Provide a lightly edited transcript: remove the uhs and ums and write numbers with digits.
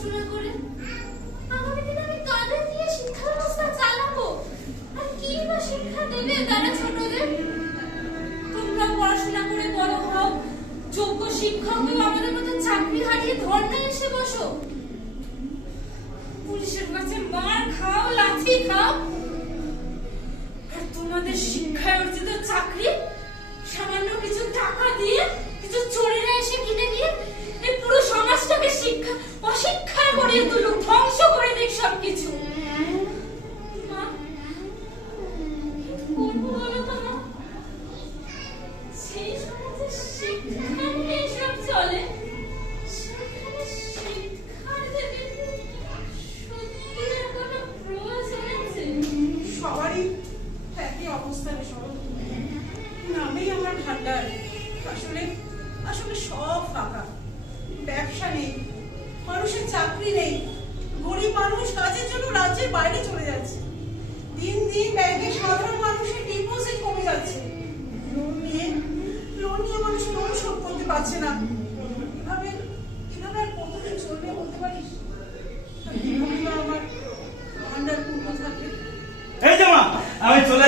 পড়াশোনা করে আগামী দিনে আমি কাদের দিয়ে শিক্ষা ব্যবস্থা চালাবো? আর কি বা শিক্ষা দেবে তারা ছোটদের? তোমরা পড়াশোনা করে বড় হও, যোগ্য শিক্ষক হয়ে আমাদের মতো চাকরি হারিয়ে ধর্নায় এসে বসো, পুলিশের কাছে মার খাও, লাঠি খাও, আর তোমাদের শিক্ষায় অর্জিত চাকরি সামান্য কিছু টাকা দিয়ে কিছু চোরেরা এসে কিনে নিয়ে এই পুরো সমাজটাকে শিক্ষা অশিক্ষায় গড়িয়ে তুলুক, ধ্বংস করে দিক সবকিছু। মা, কি করবো বলো তো মা? সেই সমাজে শিক্ষা নিয়ে এসব চলে, সেখানে শিক্ষার যে সত্যি কোনো প্রয়োজন আছে? সবারই একই অবস্থা রে সব। নামেই আমরা ভান্ডার, আসলে আসলে সব ফাঁকা। ব্যবসা নেই, মানুষের চাকরি নেই, গরিব মানুষ কাজের জন্য রাজ্যের বাইরে চলে যাচ্ছে।